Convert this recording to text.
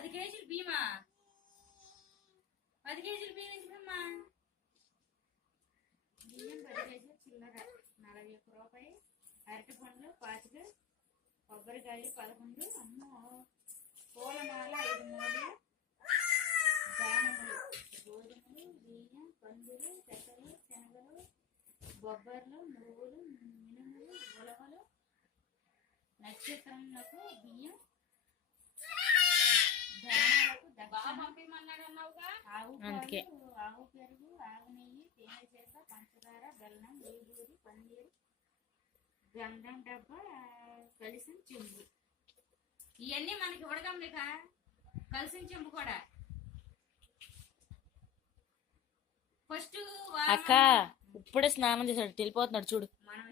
10 కేజీలు బియ్యమా? 10 కేజీలు బియ్యం ఎందుకమ్మా? బియ్యం 10 కేజీలు చిల్లర 41 రూపాయి. అరటి పండ్లు 25, కొబ్బరికాయలు 11, అమ్మో పూలమాల 5 మూడు, దానములు, గోధుమలు, బియ్యం, కందులు, పెసలు, శనగలు, బొబ్బర్లు, నువ్వులు, మినుములు, ఉలవలు, నక్షత్రములకు బియ్యం, ధాన్యాలకు ఆవు పెరుగు, ఆవు నెయ్యి, తేనె చేత, పంచదార, బెల్లం, వేగూరి, పన్నీరు, గంధం డబ్బా, కలిసిన చెంబు. ఇవన్నీ మనకి ఉడకంలేక కలిసిన చెంబు కూడా. ఫస్ట్ అక్క ఇప్పుడే స్నానం చేశాడు వెళ్ళిపోతున్నాడు చూడు. మనం